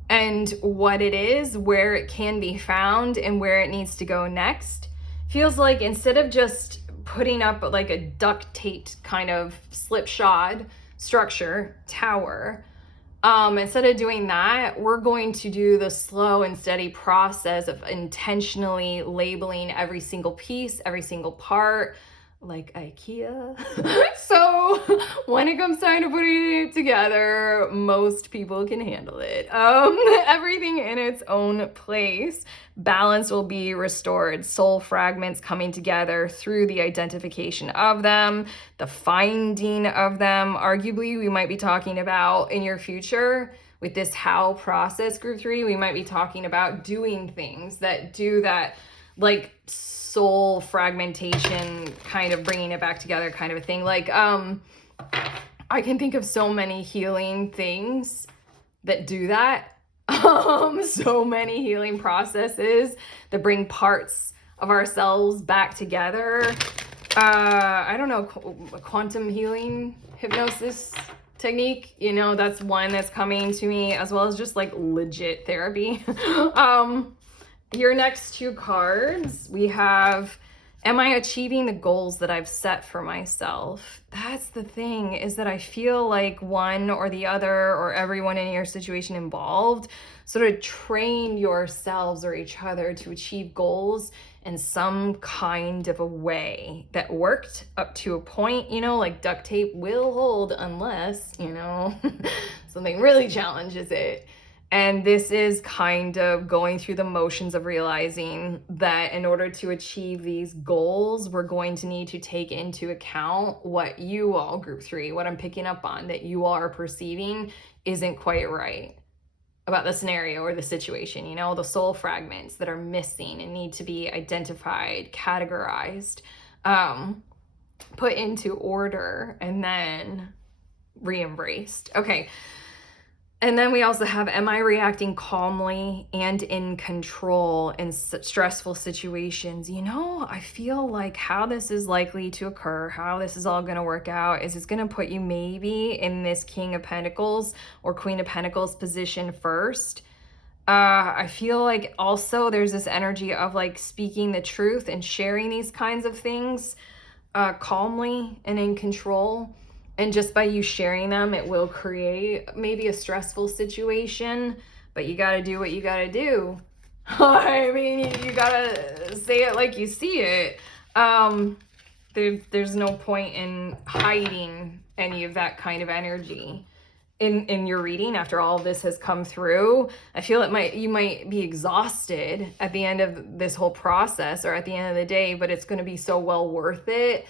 and what it is, where it can be found and where it needs to go next. Feels like instead of just putting up like a duct taped kind of slipshod structure, tower, instead of doing that, we're going to do the slow and steady process of intentionally labeling every single piece, every single part, like IKEA. So when it comes time to putting it together, most people can handle it. Everything in its own place. Balance will be restored. Soul fragments coming together through the identification of them, the finding of them. Arguably, we might be talking about in your future with this how process group 3, we might be talking about doing things that do that, like soul fragmentation, kind of bringing it back together kind of a thing. Like, I can think of so many healing things that do that. So many healing processes that bring parts of ourselves back together. I don't know, quantum healing, hypnosis technique, you know, that's one that's coming to me, as well as just like legit therapy. Your next 2 cards, we have Am I achieving the goals that I've set for myself? That's the thing, is that I feel like one or the other or everyone in your situation involved sort of train yourselves or each other to achieve goals in some kind of a way that worked up to a point, like duct tape will hold unless, something really challenges it. And this is kind of going through the motions of realizing that in order to achieve these goals, we're going to need to take into account what you all, group 3, what I'm picking up on, that you all are perceiving isn't quite right about the scenario or the situation, the soul fragments that are missing and need to be identified, categorized, put into order, and then re-embraced. Okay. And then we also have, am I reacting calmly and in control in stressful situations? I feel like how this is likely to occur, how this is all going to work out, is it's going to put you maybe in this King of Pentacles or Queen of Pentacles position first. I feel like also there's this energy of like speaking the truth and sharing these kinds of things calmly and in control. And just by you sharing them, it will create maybe a stressful situation, but you got to do what you got to do. I mean, you got to say it like you see it. There's no point in hiding any of that kind of energy in your reading after all of this has come through. I feel you might be exhausted at the end of this whole process or at the end of the day, but it's going to be so well worth it.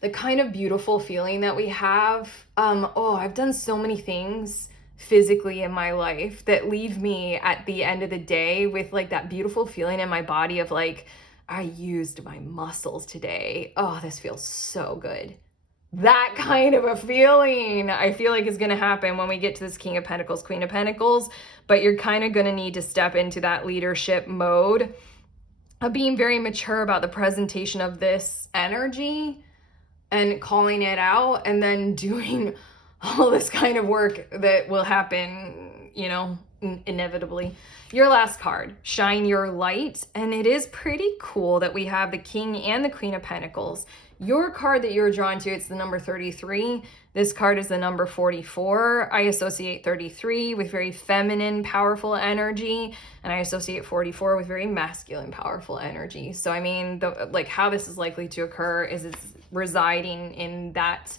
The kind of beautiful feeling that we have. I've done so many things physically in my life that leave me at the end of the day with like that beautiful feeling in my body of like, I used my muscles today. Oh, this feels so good. That kind of a feeling I feel like is going to happen when we get to this King of Pentacles, Queen of Pentacles, but you're kind of going to need to step into that leadership mode of being very mature about the presentation of this energy and calling it out, and then doing all this kind of work that will happen, inevitably. Your last card, Shine Your Light. And it is pretty cool that we have the King and the Queen of Pentacles. Your card that you're drawn to, it's the number 33. This card is the number 44. I associate 33 with very feminine, powerful energy, and I associate 44 with very masculine, powerful energy. So, I mean, how this is likely to occur is it's residing in that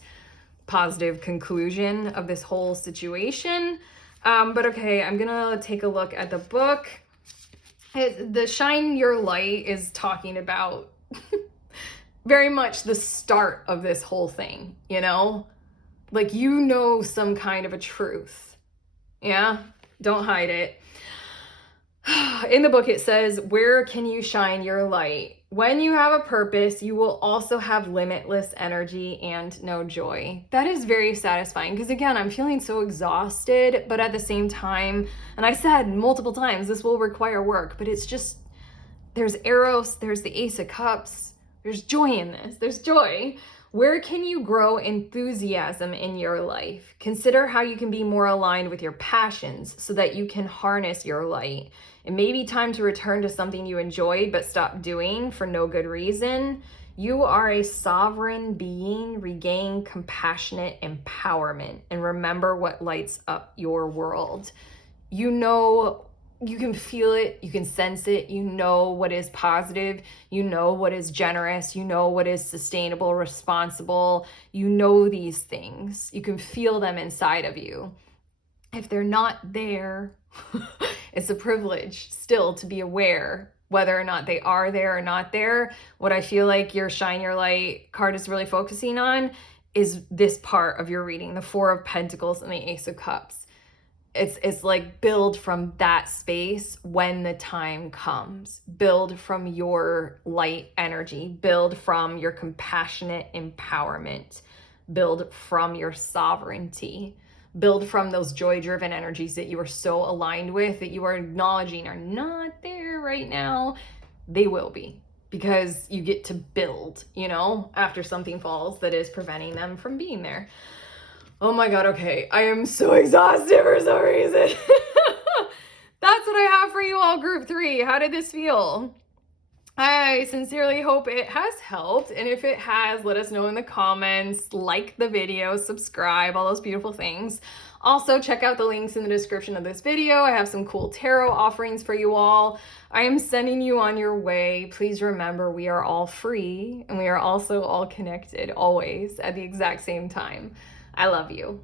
positive conclusion of this whole situation. But okay, I'm gonna take a look at the book. The Shine Your Light is talking about very much the start of this whole thing, like some kind of a truth. Yeah, don't hide it. In the book it says, where can you shine your light? When you have a purpose, you will also have limitless energy and no joy. That is very satisfying because, again, I'm feeling so exhausted, but at the same time, and I said multiple times, this will require work, but it's just, there's Eros, there's the Ace of Cups, there's joy in this, there's joy. Where can you grow enthusiasm in your life? Consider how you can be more aligned with your passions so that you can harness your light. It may be time to return to something you enjoyed but stopped doing for no good reason. You are a sovereign being. Regain compassionate empowerment and remember what lights up your world. You can feel it, you can sense it, you know what is positive, you know what is generous, you know what is sustainable, responsible, you know these things. You can feel them inside of you. If they're not there, it's a privilege still to be aware whether or not they are there or not there. What I feel like your Shine Your Light card is really focusing on is this part of your reading, the Four of Pentacles and the Ace of Cups. It's like build from that space when the time comes. Build from your light energy. Build from your compassionate empowerment. Build from your sovereignty. Build from those joy-driven energies that you are so aligned with, that you are acknowledging are not there right now. They will be, because you get to build, after something falls that is preventing them from being there. Oh my God, okay. I am so exhausted for some reason. That's what I have for you all, group 3. How did this feel? I sincerely hope it has helped, and if it has, let us know in the comments, like the video, subscribe, all those beautiful things. Also, check out the links in the description of this video. I have some cool tarot offerings for you all. I am sending you on your way. Please remember, we are all free, and we are also all connected, always, at the exact same time. I love you.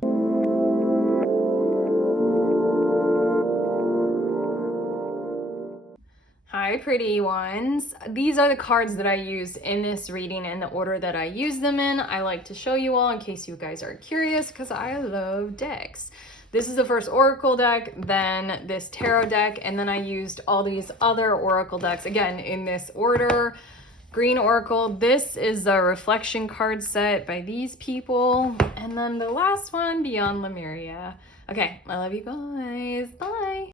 Hi, pretty ones. These are the cards that I used in this reading in the order that I use them in. I like to show you all in case you guys are curious because I love decks. This is the first Oracle deck, then this Tarot deck, and then I used all these other Oracle decks, again, in this order. Green Oracle, this is the reflection card set by these people, and then the last one, Beyond Lemuria. Okay, I love you guys. Bye.